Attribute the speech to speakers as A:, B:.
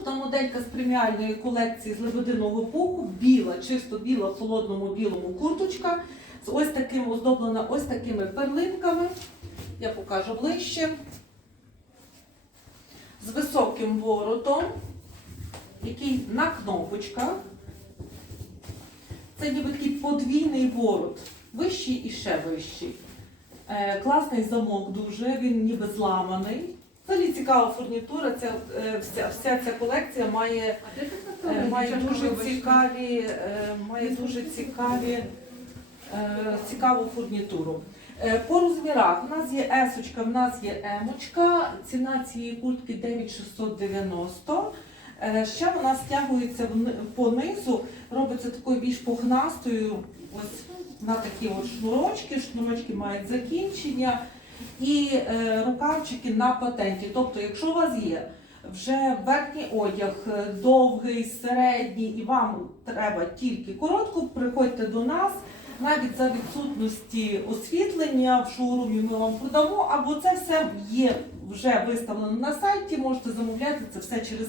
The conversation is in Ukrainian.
A: Наступна моделька з преміальної колекції з лебединого пуху, біла, чисто біла в холодному білому курточка. З ось таким оздоблена ось такими перлинками. Я покажу ближче. З високим воротом, який на кнопочках. Це ніби такий подвійний ворот, вищий і ще вищий. Е, класний замок дуже, він ніби зламаний. Взагалі цікава фурнітура. Ця, е, вся, вся ця колекція має, е, має дуже цікаві, е, має дуже цікаві, е, цікаву фурнітуру. Е, По розмірах в нас є есочка, в нас є емочка. Ціна цієї куртки 9690. Е, Ще вона стягується вни- понизу, робиться такою більш пухнастою. Ось на такі от шнурочки. Шнурочки мають закінчення і е, рукавчики на патенті. Тобто, якщо у вас є вже верхній одяг е, довгий, середній, і вам треба тільки коротку, приходьте до нас. Навіть за відсутності освітлення в шоурумі ми вам продамо, або це все є вже виставлено на сайті, можете замовляти це все через